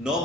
9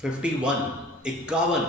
51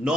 9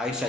ISI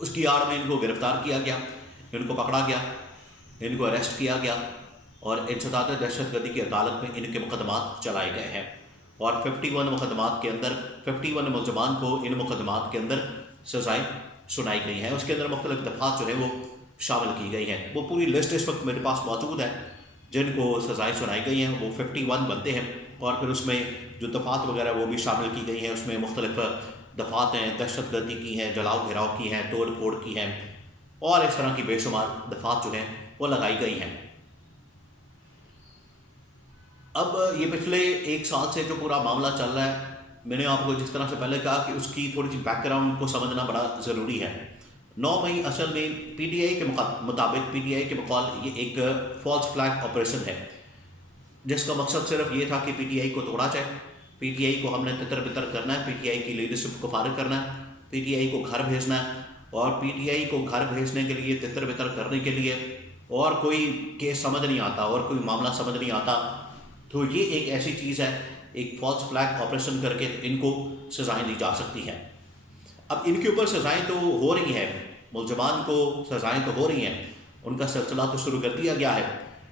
اس کی آڑ میں ان کو گرفتار کیا گیا، ان کو پکڑا گیا، ان کو اریسٹ کیا گیا اور انسداد دہشت گردی کی عدالت میں ان کے مقدمات چلائے گئے ہیں، اور 51 مقدمات کے اندر 51 ملزمان کو ان مقدمات کے اندر سزائیں سنائی گئی ہیں۔ اس کے اندر مختلف دفعات جو ہیں وہ شامل کی گئی ہیں۔ وہ پوری لسٹ اس وقت میرے پاس موجود ہے جن کو سزائیں سنائی گئی ہیں، وہ 51 بنتے ہیں، اور پھر اس میں جو دفعات وغیرہ وہ بھی شامل کی گئی ہیں۔ اس میں مختلف دفعات ہیں، دہشت گردی کی ہیں، جلاؤ گھیراؤ کی ہیں، توڑ پھوڑ کی ہیں، اور اس طرح کی بے شمار دفعات جو ہیں وہ لگائی گئی ہیں۔ اب یہ پچھلے ایک سال سے جو پورا معاملہ چل رہا ہے، میں نے آپ کو جس طرح سے پہلے کہا کہ اس کی تھوڑی سی بیک گراؤنڈ کو سمجھنا بڑا ضروری ہے۔ 9 مئی اصل میں پی ٹی آئی کے مطابق، پی ٹی آئی کے بقول یہ ایک فالس فلیگ آپریشن ہے، جس کا مقصد صرف یہ تھا کہ پی ٹی آئی کو توڑا جائے، پی ٹی آئی کو ہم نے تتر بتر کرنا ہے، پی ٹی آئی کی لیڈرشپ کو فارغ کرنا ہے، پی ٹی آئی کو گھر بھیجنا ہے، اور پی ٹی آئی کو گھر بھیجنے کے لیے، تتر بتر کرنے کے لیے، اور کوئی کیس سمجھ نہیں آتا اور کوئی معاملہ سمجھ نہیں آتا، تو یہ ایک ایسی چیز ہے، ایک فالس فلیگ آپریشن کر کے ان کو سزائیں دی جا سکتی ہیں۔ اب ان کے اوپر سزائیں تو ہو رہی ہیں، ملزمان کو سزائیں تو ہو رہی ہیں، ان کا سلسلہ تو شروع کر دیا گیا ہے،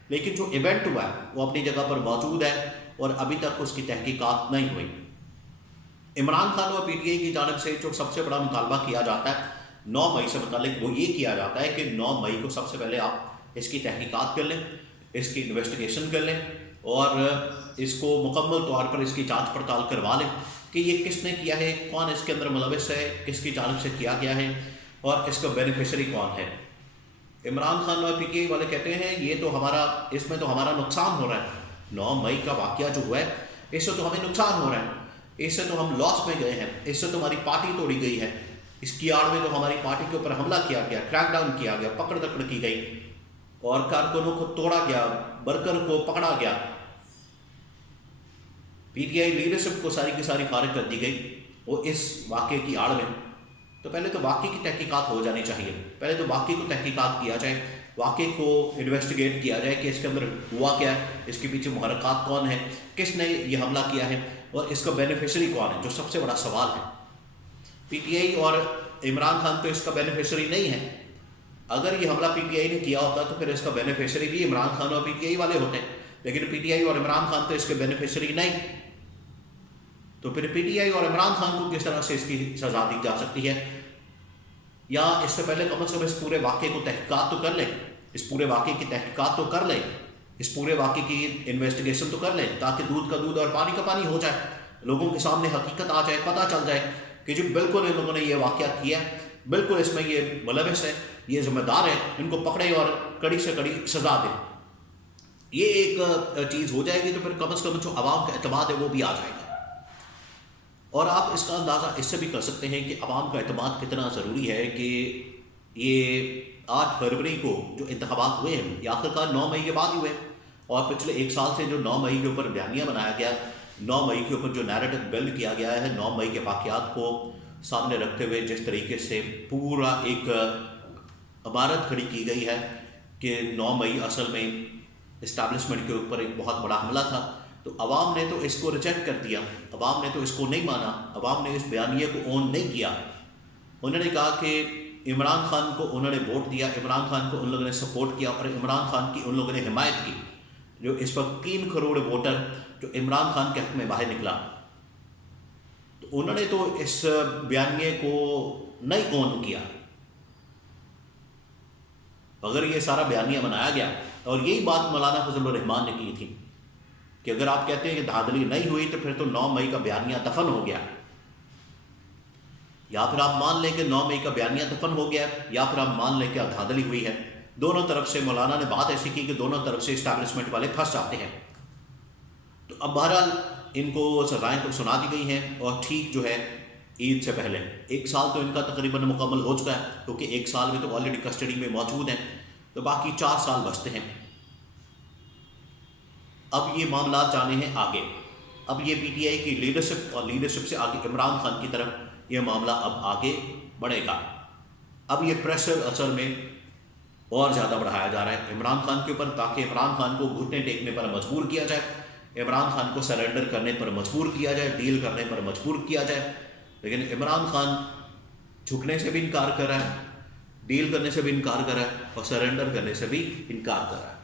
لیکن جو ایونٹ ہوا ہے وہ اپنی جگہ پر موجود ہے اور ابھی تک اس کی تحقیقات نہیں ہوئی۔ عمران خان اور پی ٹی آئی کی جانب سے جو سب سے بڑا مطالبہ کیا جاتا ہے 9 مئی سے متعلق، وہ یہ کیا جاتا ہے کہ 9 مئی کو سب سے پہلے آپ اس کی تحقیقات کر لیں، اس کی انویسٹیگیشن کر لیں، اور اس کو مکمل طور پر اس کی جانچ پڑتال کروا لیں کہ یہ کس نے کیا ہے، کون اس کے اندر ملوث ہے، کس کی جانب سے کیا گیا ہے، اور اس کا بینیفیشری کون ہے۔ عمران خان اور پی ٹی آئی والے کہتے ہیں یہ تو ہمارا، اس میں تو ہمارا نقصان ہو رہا ہے، 9 مئی کا واقعہ جو ہوا ہے اس سے تو ہمیں نقصان ہو رہا ہے، اس سے تو ہم لاس میں گئے ہیں، اس سے تو ہماری پارٹی توڑی گئی ہے، اس کی آڑ میں تو ہماری پارٹی کے اوپر حملہ کیا گیا، کریک ڈاؤن کیا گیا، پکڑ دکڑ کی گئی، اور کارکنوں کو توڑا گیا، ورکر کو پکڑا گیا، پی ٹی آئی لیڈرشپ کو ساری کی ساری فارغ کر دی گئی وہ اس واقعے کی آڑ میں۔ تو پہلے تو واقعے کی تحقیقات ہو جانی چاہیے، پہلے تو واقعے کو تحقیقات کیا جائے، واقعے کو انویسٹیگیٹ کیا جائے کہ اس کے اندر ہوا کیا ہے، اس کے پیچھے محرکات کون ہیں، کس نے یہ حملہ کیا ہے، اور اس کا بینیفیشری کون ہے، جو سب سے بڑا سوال ہے۔ پی ٹی آئی اور عمران خان تو اس کا بینیفیشری نہیں ہے، اگر یہ حملہ پی ٹی آئی نے کیا ہوتا تو پھر اس کا بینیفیشری بھی عمران خان اور پی ٹی آئی والے ہوتے ہیں، لیکن پی ٹی آئی اور عمران خان تو اس کے بینیفیشری نہیں، تو پھر پی ٹی آئی اور عمران خان کو کس طرح سے اس کی سزا دی جا سکتی ہے؟ یا اس سے پہلے کم از کم اس پورے واقعے کو تحقیقات تو کر لیں، اس پورے واقعے کی تحقیقات تو کر لیں، اس پورے واقعے کی انویسٹیگیشن تو کر لیں، تاکہ دودھ کا دودھ اور پانی کا پانی ہو جائے، لوگوں کے سامنے حقیقت آ جائے، پتہ چل جائے کہ جو بالکل ان لوگوں نے یہ واقعہ کیا ہے، بالکل اس میں یہ ملوث ہے، یہ ذمہ دار ہے، ان کو پکڑے اور کڑی سے کڑی سزا دیں۔ یہ ایک چیز ہو جائے گی تو پھر کم از کم جو عوام کا اعتماد ہے وہ بھی آ جائے گا، اور آپ اس کا اندازہ اس سے بھی کر سکتے ہیں کہ عوام کا اعتماد کتنا ضروری ہے کہ یہ 8 فروری کو جو انتخابات ہوئے ہیں یہ آخرکار 9 مئی کے بعد ہی ہوئے، اور پچھلے ایک سال سے جو 9 مئی کے اوپر بیانیہ بنایا گیا، 9 مئی کے اوپر جو نیریٹو بلڈ کیا گیا ہے، 9 مئی کے واقعات کو سامنے رکھتے ہوئے جس طریقے سے پورا ایک عبارت کھڑی کی گئی ہے کہ 9 مئی اصل میں اسٹیبلشمنٹ کے اوپر ایک بہت بڑا حملہ تھا، تو عوام نے تو اس کو ریجیکٹ کر دیا، عوام نے تو اس کو نہیں مانا، عوام نے اس بیانیے کو اون نہیں کیا، انہوں نے کہا کہ عمران خان کو انہوں نے ووٹ دیا، عمران خان کو ان لوگوں نے سپورٹ کیا، اور عمران خان کی ان لوگوں نے حمایت کی، جو اس وقت 3 کروڑ ووٹر جو عمران خان کے حق میں باہر نکلا، تو انہوں نے تو اس بیانیے کو نہیں اون کیا۔ اگر یہ سارا بیانیہ بنایا گیا، اور یہی بات مولانا فضل الرحمان نے کی تھی کہ اگر آپ کہتے ہیں کہ دھاندلی نہیں ہوئی تو پھر تو 9 مئی کا بیانیہ دفن ہو گیا، یا پھر آپ مان لیں کہ 9 مئی کا بیانیہ دفن ہو گیا، یا پھر آپ مان لیں کہ دھاندلی ہوئی ہے۔ دونوں طرف سے مولانا نے بات ایسی کی کہ دونوں طرف سے اسٹیبلشمنٹ والے پھنس جاتے ہیں۔ تو اب بہرحال ان کو سزائیں تو سنا دی گئی ہیں، اور ٹھیک جو ہے عید سے پہلے 1 سال تو ان کا تقریباً مکمل ہو چکا ہے، کیونکہ 1 سال میں تو آلریڈی کسٹڈی میں موجود ہیں، تو باقی 4 سال بچتے ہیں۔ اب یہ معاملات جانے ہیں آگے، اب یہ پی ٹی آئی کی لیڈرشپ اور لیڈرشپ سے آگے عمران خان کی طرف یہ معاملہ اب آگے بڑھے گا۔ اب یہ پریشر اصل میں اور زیادہ بڑھایا جا رہا ہے عمران خان کے اوپر، تاکہ عمران خان کو گھٹنے ٹیکنے پر مجبور کیا جائے، عمران خان کو سرنڈر کرنے پر مجبور کیا جائے، ڈیل کرنے پر مجبور کیا جائے، لیکن عمران خان جھکنے سے بھی انکار کر رہا ہے، ڈیل کرنے سے بھی انکار کرا ہے اور سرنڈر کرنے سے بھی انکار کرا ہے.